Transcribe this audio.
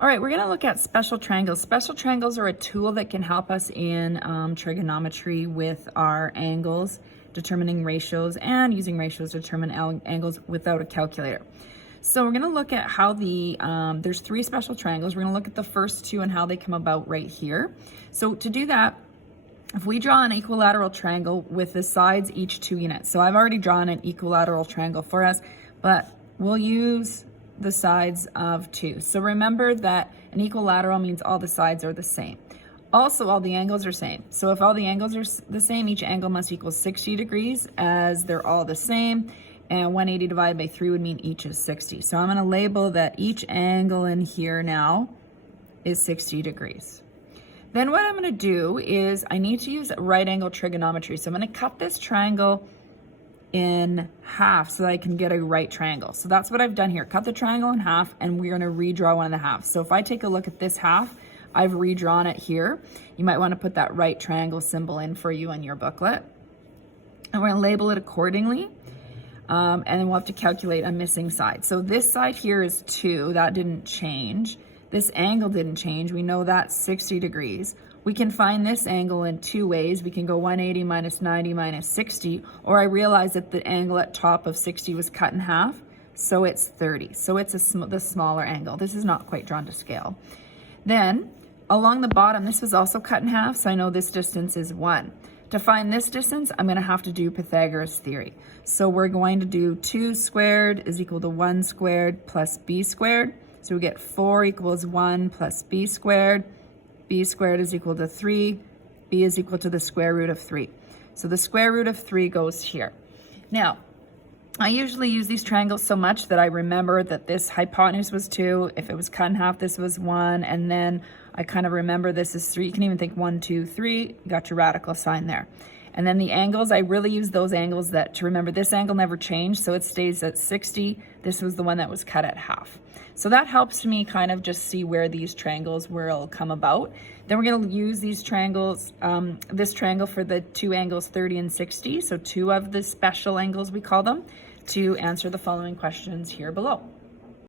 All right, we're going to look at special triangles. Special triangles are a tool that can help us in trigonometry with our angles, determining ratios, and using ratios to determine angles without a calculator. So we're going to look at how there's three special triangles. We're going to look at the first two and how they come about right here. So to do that, if we draw an equilateral triangle with the sides each 2 units. So I've already drawn an equilateral triangle for us, but we'll use the sides of 2. So remember that an equilateral means all the sides are the same. Also, all the angles are same. So if all the angles are the same, each angle must equal 60 degrees as they're all the same. And 180 divided by 3 would mean each is 60. So I'm going to label that each angle in here now is 60 degrees. Then what I'm going to do is I need to use right angle trigonometry. So I'm going to cut this triangle in half so that I can get a right triangle. So that's what I've done here. Cut the triangle in half, and we're going to redraw one of the halves. So if I take a look at this half, I've redrawn it here. You might want to put that right triangle symbol in for you in your booklet. And we're going to label it accordingly. And then we'll have to calculate a missing side. So this side here is 2. That didn't change. This angle didn't change. We know that's 60 degrees. We can find this angle in 2 ways. We can go 180 minus 90 minus 60, or I realize that the angle at top of 60 was cut in half, so it's 30. So it's the smaller angle. This is not quite drawn to scale. Then along the bottom, this was also cut in half, so I know this distance is 1. To find this distance, I'm going to have to do Pythagoras Theory. So we're going to do 2 squared is equal to 1 squared plus b squared. So we get 4 equals 1 plus b squared. B squared is equal to 3. B is equal to the square root of 3. So the square root of 3 goes here. Now, I usually use these triangles so much that I remember that this hypotenuse was 2. If it was cut in half, this was 1. And then I kind of remember this is 3. You can even think 1, 2, 3. You got your radical sign there. And then the angles, I really use those angles to remember this angle never changed, so it stays at 60. This was the one that was cut at half. So that helps me kind of just see where these triangles will come about. Then we're going to use these triangles, this triangle for the 2 angles 30 and 60, so 2 of the special angles we call them, to answer the following questions here below.